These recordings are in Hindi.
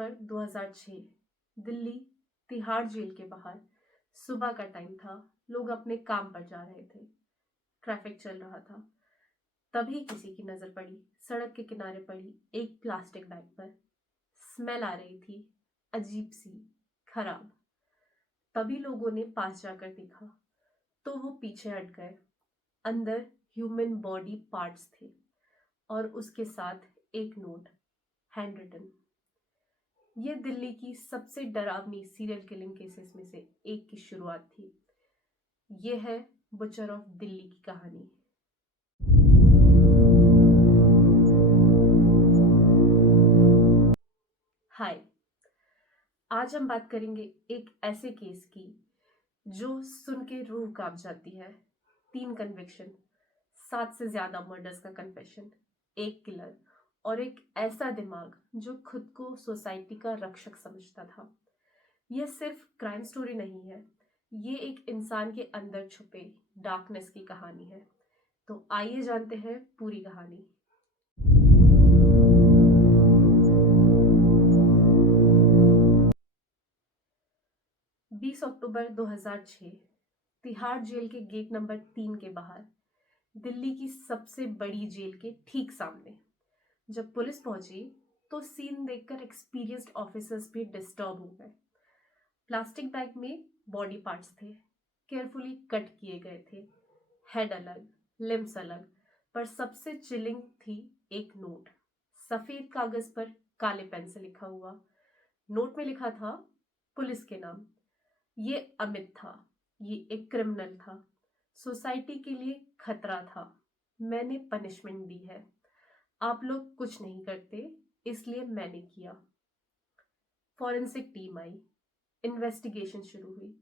अक्टूबर 2006 दिल्ली तिहाड़ जेल के बाहर सुबह का टाइम था। लोग अपने काम पर जा रहे थे। ट्रैफिक चल रहा था। तभी किसी की नजर पड़ी सड़क के किनारे पड़ी एक प्लास्टिक बैग पर। स्मेल आ रही थी, अजीब सी, खराब। तभी लोगों ने पास जाकर देखा तो वो पीछे हट गए। अंदर ह्यूमन बॉडी पार्ट्स थे और उसके साथ एक नोट, हैंड रिटन। ये दिल्ली की सबसे डरावनी सीरियल किलिंग केसेस में से एक की शुरुआत थी। ये है बुचर ऑफ दिल्ली की कहानी। हाय, आज हम बात करेंगे एक ऐसे केस की जो सुन के रूह कांप जाती है। 3 कन्विक्शन, 7 से ज्यादा मर्डर्स का कन्फेशन, एक किलर और एक ऐसा दिमाग जो खुद को सोसाइटी का रक्षक समझता था। यह सिर्फ क्राइम स्टोरी नहीं है, ये एक इंसान के अंदर छुपे डार्कनेस की कहानी है। तो आइए जानते हैं पूरी कहानी। बीस अक्टूबर 2006 तिहाड़ जेल के गेट नंबर 3 के बाहर, दिल्ली की सबसे बड़ी जेल के ठीक सामने। जब पुलिस पहुंची तो सीन देखकर एक्सपीरियंस्ड ऑफिसर्स भी डिस्टर्ब हो गए। प्लास्टिक बैग में बॉडी पार्ट्स थे, केयरफुली कट किए गए थे। हेड अलग, लिम्स अलग, पर सबसे चिलिंग थी एक नोट, सफेद कागज पर काले पेन से लिखा हुआ। नोट में लिखा था पुलिस के नाम। ये अमित था, ये एक क्रिमिनल था, सोसाइटी के लिए खतरा था। मैंने पनिशमेंट दी है, आप लोग कुछ नहीं करते इसलिए मैंने किया। फॉरेंसिक टीम आई, इन्वेस्टिगेशन शुरू हुई।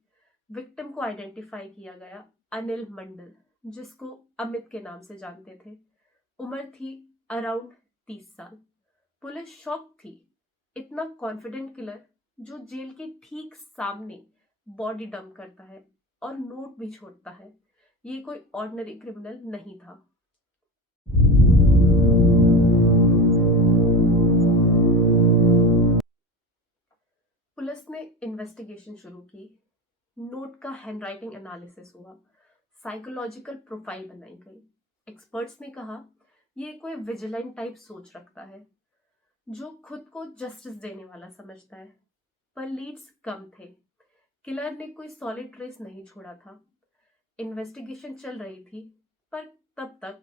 विक्टिम को आइडेंटिफाई किया गया, अनिल मंडल, जिसको अमित के नाम से जानते थे। उम्र थी अराउंड 30 साल। पुलिस शॉक थी, इतना कॉन्फिडेंट किलर जो जेल के ठीक सामने बॉडी डंप करता है और नोट भी छोड़ता है। ये कोई ऑर्डिनरी क्रिमिनल नहीं था। पुलिस ने इन्वेस्टिगेशन शुरू की। नोट का हैंडराइटिंग एनालिसिस हुआ, साइकोलॉजिकल प्रोफाइल बनाई गई। एक्सपर्ट्स ने कहा ये कोई विजिलेंट टाइप सोच रखता है जो खुद को जस्टिस देने वाला समझता है। पर लीड्स कम थे, किलर ने कोई सॉलिड ट्रेस नहीं छोड़ा था। इन्वेस्टिगेशन चल रही थी, पर तब तक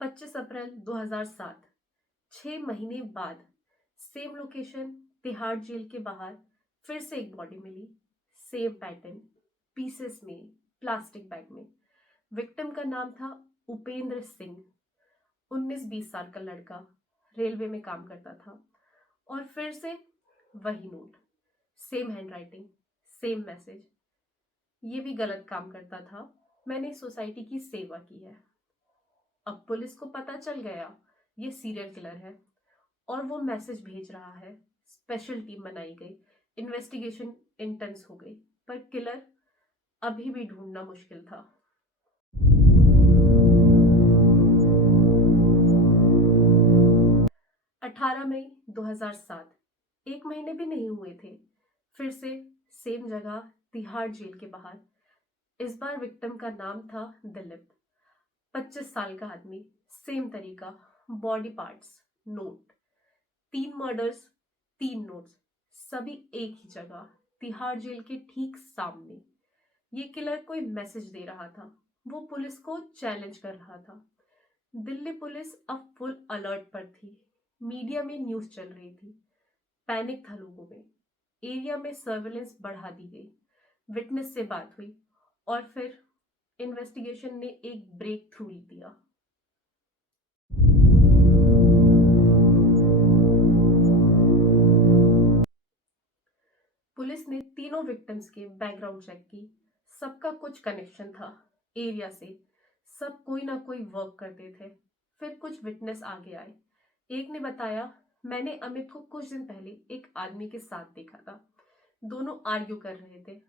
25 अप्रैल 2007, 6 महीने बाद, सेम लोकेशन तिहाड़ जेल के बाहर फिर से एक बॉडी मिली। सेम पैटर्न, पीसेस में, प्लास्टिक बैग में। विक्टिम का नाम था उपेंद्र सिंह, 19-20 साल का लड़का, रेलवे में काम करता था। और फिर से वही note, same handwriting, same message. ये भी गलत काम करता था, मैंने सोसाइटी की सेवा की है। अब पुलिस को पता चल गया ये सीरियल किलर है और वो मैसेज भेज रहा है। स्पेशल टीम बनाई गई, इन्वेस्टिगेशन इंटेंस हो गई, पर किलर अभी भी ढूंढना मुश्किल था। 18 मई 2007, 1 महीने भी नहीं हुए थे, फिर से सेम जगह तिहाड़ जेल के बाहर। इस बार विक्टिम का नाम था दिलीप, 25 साल का आदमी, सेम तरीका, body parts, note. 3 murders, 3 notes, सभी एक ही जगह, तिहाड़ जेल के ठीक सामने। ये किलर कोई मैसेज दे रहा था, वो पुलिस को चैलेंज कर रहा था। दिल्ली पुलिस अब फुल अलर्ट पर थी। मीडिया में न्यूज चल रही थी, पैनिक था लोगों में। एरिया में सर्वेलेंस बढ़ा दी गई। विटनेस से बात हुई और फिर इन्वेस्टिगेशन ने एक ब्रेक थ्रू दिया। पुलिस ने तीनों विक्टिम्स के बैकग्राउंड चेक की। सबका कुछ कनेक्शन था एरिया से, सब कोई ना कोई वर्क करते थे। फिर कुछ विटनेस आगे आए। एक ने बताया, मैंने अमित को कुछ दिन पहले एक आदमी के साथ देखा था, दोनों आर्ग्यू कर रहे थे।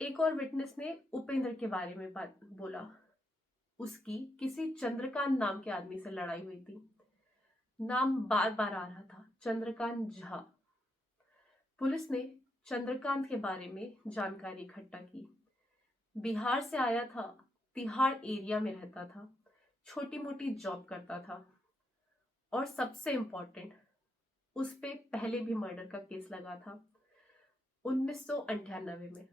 एक और विटनेस ने उपेंद्र के बारे में बात बोला, उसकी किसी चंद्रकांत नाम के आदमी से लड़ाई हुई थी। नाम बार बार आ रहा था, चंद्रकांत झा। पुलिस ने चंद्रकांत के बारे में जानकारी इकट्ठा की। बिहार से आया था, तिहाड़ एरिया में रहता था, छोटी मोटी जॉब करता था, और सबसे इम्पोर्टेंट, उस पे पहले भी मर्डर का केस लगा था 1998 में।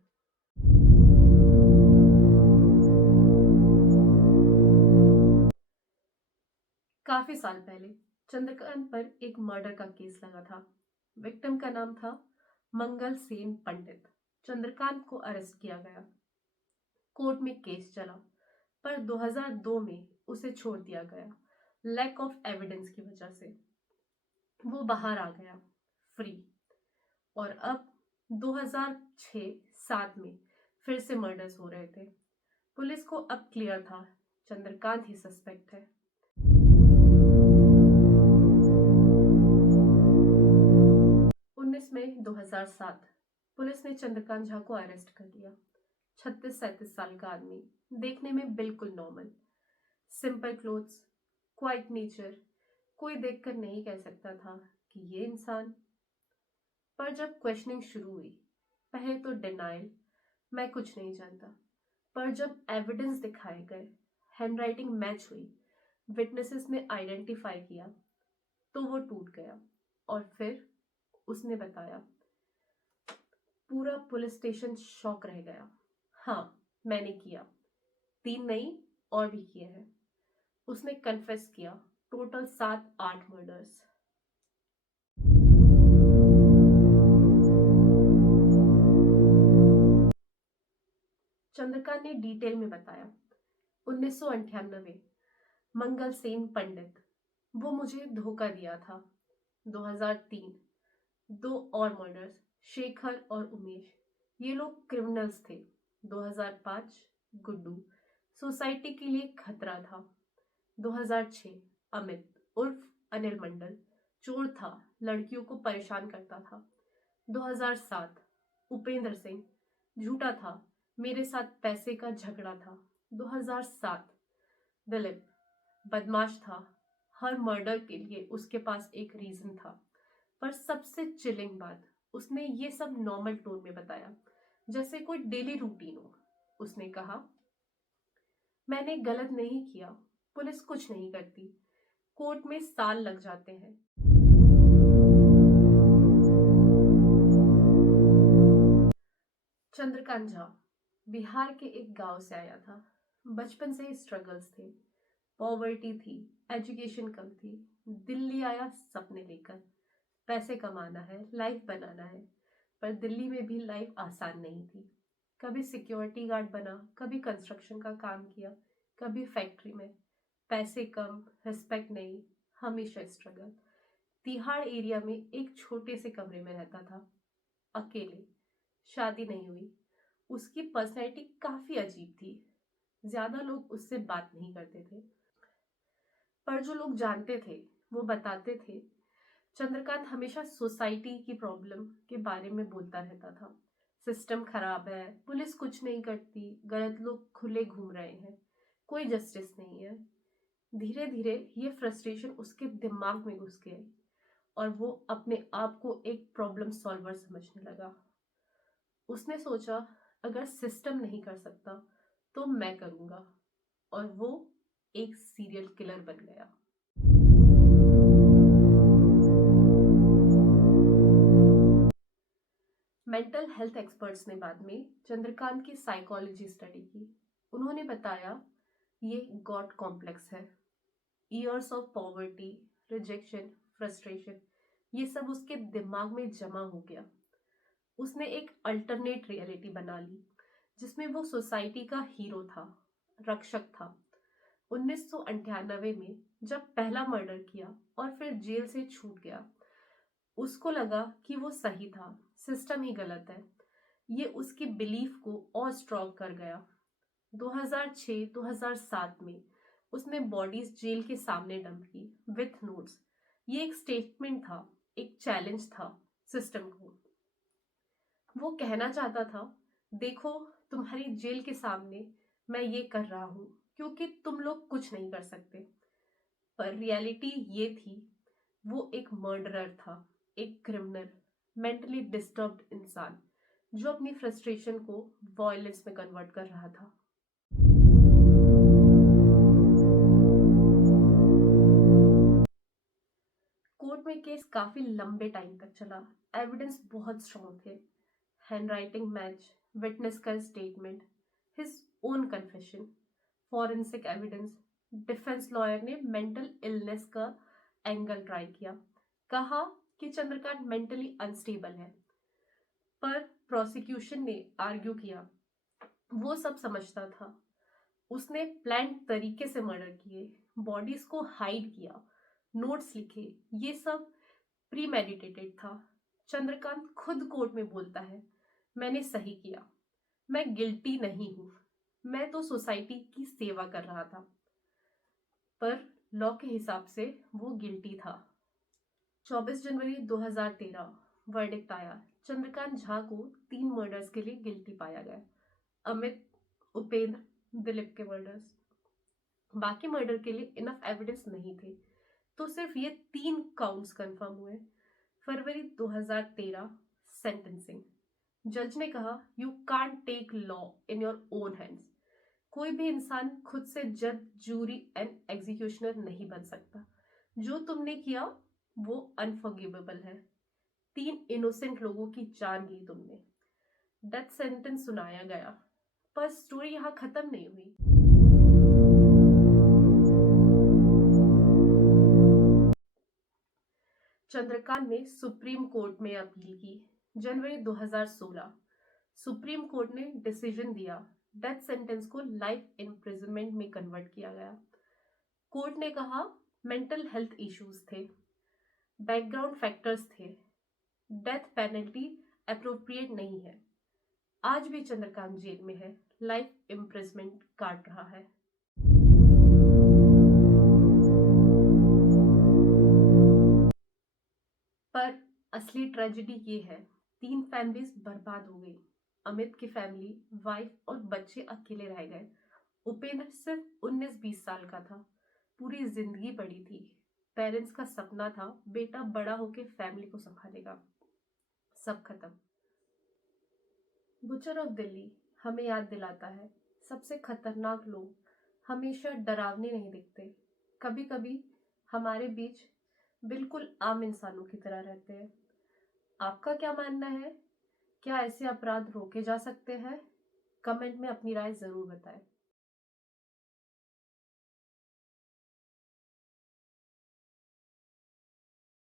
काफी साल पहले चंद्रकांत पर एक मर्डर का केस लगा था। विक्टिम का नाम था मंगल सेन पंडित। चंद्रकांत को अरेस्ट किया गया, कोर्ट में केस चला, पर 2002 में उसे छोड़ दिया गया लैक ऑफ एविडेंस की वजह से। वो बाहर आ गया फ्री, और अब 2006-7 में फिर से मर्डर्स हो रहे थे। पुलिस को अब क्लियर था चंद्रकांत ही सस्पेक्ट है। 19 मई 2007 पुलिस ने चंद्रकांत झा को अरेस्ट कर लिया। 36-37 साल का आदमी, देखने में बिल्कुल normal, simple clothes, quite nature, कोई देखकर नहीं कह सकता था कि ये इंसान। पर जब क्वेश्चनिंग शुरू हुई, पहले तो डिनाइल, मैं कुछ नहीं जानता। पर जब एविडेंस दिखाए गए, हैंडराइटिंग मैच हुई, विटनेसेस ने आइडेंटिफाई किया, तो वो टूट गया। और फिर उसने बताया। पूरा पुलिस स्टेशन शॉक रह गया। हाँ, मैंने किया, 3 नहीं और भी किए हैं। उसने कन्फेस किया, टोटल 7-8 मर्डर्स। चंद्रकांत ने डिटेल में बताया। 1998 मंगल सेन पंडित, वो मुझे धोखा दिया था। 2003 2 और मर्डर्स, शेखर और उमेश, ये लोग क्रिमिनल्स थे। 2005 गुड्डू, सोसाइटी के लिए खतरा था। 2006 अमित उर्फ अनिल मंडल, चोर था, लड़कियों को परेशान करता था। 2007 उपेंद्र सिंह, झूठा था, मेरे साथ पैसे का झगड़ा था। 2007 दिलीप, बदमाश था, हर मर्डर के लिए उसके पास एक रीजन था। पर सबसे चिलिंग बात, उसने ये सब नॉर्मल टोन में बताया, जैसे कोई डेली रूटीन हो। उसने कहा, मैंने गलत नहीं किया, पुलिस कुछ नहीं करती, कोर्ट में साल लग जाते हैं। चंद्रकांत झा बिहार के एक गांव से आया था। बचपन से ही स्ट्रगल्स थे, पॉवर्टी थी, एजुकेशन कम थी। दिल्ली आया सपने लेकर, पैसे कमाना है, लाइफ बनाना है। पर दिल्ली में भी लाइफ आसान नहीं थी। कभी सिक्योरिटी गार्ड बना, कभी कंस्ट्रक्शन का काम किया, कभी फैक्ट्री में। पैसे कम, रिस्पेक्ट नहीं, हमेशा स्ट्रगल। तिहाड़ एरिया में एक छोटे से कमरे में रहता था, अकेले। शादी नहीं हुई। उसकी पर्सनैलिटी काफी अजीब थी। ज्यादा लोग उससे बात नहीं करते थे, पर जो लोग जानते थे वो बताते थे चंद्रकांत हमेशा सोसाइटी की प्रॉब्लम के बारे में बोलता रहता था। सिस्टम खराब है, पुलिस कुछ नहीं करती, गलत लोग खुले घूम रहे हैं, कोई जस्टिस नहीं है। धीरे धीरे ये फ्रस्ट्रेशन उसके दिमाग में घुस गई, और वो अपने आप को एक प्रॉब्लम सॉल्वर समझने लगा। उसने सोचा, अगर सिस्टम नहीं कर सकता तो मैं करूंगा, और वो एक सीरियल किलर बन गया। मेंटल हेल्थ एक्सपर्ट्स ने बाद में चंद्रकांत की साइकोलॉजी स्टडी की। उन्होंने बताया, ये गॉड कॉम्प्लेक्स है। Years of poverty, rejection, frustration, ये सब उसके दिमाग में जमा हो गया। उसने एक अल्टरनेट रियलिटी बना ली, जिसमें वो सोसाइटी का हीरो था, रक्षक था। 1998 में जब पहला मर्डर किया और फिर जेल से छूट गया, उसको लगा कि वो सही था, सिस्टम ही गलत है। ये उसकी बिलीफ को और स्ट्रॉन्ग कर गया। 2006-2007 में उसने बॉडीज जेल के सामने डंप की विथ नोट्स। ये एक स्टेटमेंट था, एक चैलेंज था सिस्टम को। वो कहना चाहता था, देखो तुम्हारी जेल के सामने मैं ये कर रहा हूँ, क्योंकि तुम लोग कुछ नहीं कर सकते। पर रियलिटी ये थी, वो एक मर्डरर था, एक क्रिमिनल, मेंटली डिस्टर्ब्ड इंसान जो अपनी फ्रस्ट्रेशन को वॉयलेंस में कन्वर्ट कर रहा था। कोर्ट में केस काफी लंबे टाइम तक चला। एविडेंस बहुत स्ट्रॉन्ग थे, हैंडराइटिंग मैच, विटनेस का statement, his own confession, forensic evidence. Defence lawyer ने मेंटल इलनेस का एंगल ट्राई किया, कहा कि चंद्रकांत मेंटली अनस्टेबल है। पर प्रोसिक्यूशन ने आर्ग्यू किया वो सब समझता था, उसने प्लान तरीके से मर्डर किए, बॉडीज को हाइड किया, नोट्स लिखे, ये सब प्रीमेडिटेटेड था। चंद्रकांत खुद कोर्ट में बोलता है, मैंने सही किया, मैं गिल्टी नहीं हूं, मैं तो सोसाइटी की सेवा कर रहा था। पर लॉ के हिसाब से वो गिल्टी था। 24 जनवरी 2013 वर्डिक्ट आया। चंद्रकांत झा को 3 मर्डर्स के लिए गिल्टी पाया गया। अमित, उपेंद्र, दिलीप के मर्डर्स। बाकी मर्डर के लिए इनफ एविडेंस नहीं थे, तो सिर्फ ये 3 काउंट्स कंफर्म हुए। फरवरी 2013 सेंटेंसिंग। जज ने कहा, you can't take law in your own hands. कोई भी इंसान खुद से जज, जूरी एंड एग्जीक्यूशनर नहीं बन सकता। जो तुमने किया वो अनफॉरगिवेबल है। 3 इनोसेंट लोगों की जान ली तुमने। डेथ सेंटेंस सुनाया गया, पर स्टोरी यहाँ खत्म नहीं हुई। चंद्रकांत ने सुप्रीम कोर्ट में अपील की। जनवरी 2016 सुप्रीम कोर्ट ने डिसीजन दिया, डेथ सेंटेंस को लाइफ इम्प्रिजनमेंट में कन्वर्ट किया गया। कोर्ट ने कहा मेंटल हेल्थ इश्यूज थे, बैकग्राउंड फैक्टर्स थे, डेथ पेनल्टी अप्रोप्रिएट नहीं है। आज भी चंद्रकांत जेल में है, लाइफ इम्प्रिजनमेंट काट रहा है। पर असली ट्रेजेडी ये है, 3 फैमिलीज बर्बाद हो गई। अमित की फैमिली, वाइफ और बच्चे अकेले रह गए। उपेंद्र सिर्फ 19-20 साल का था, पूरी जिंदगी पड़ी थी। पेरेंट्स का सपना था बेटा बड़ा होके फैमिली को संभालेगा, सब खत्म। बुचर ऑफ दिल्ली हमें याद दिलाता है, सबसे खतरनाक लोग हमेशा डरावने नहीं दिखते। कभी कभी हमारे बीच बिल्कुल आम इंसानों की तरह रहते हैं। आपका क्या मानना है? क्या ऐसे अपराध रोके जा सकते हैं? कमेंट में अपनी राय जरूर बताएं।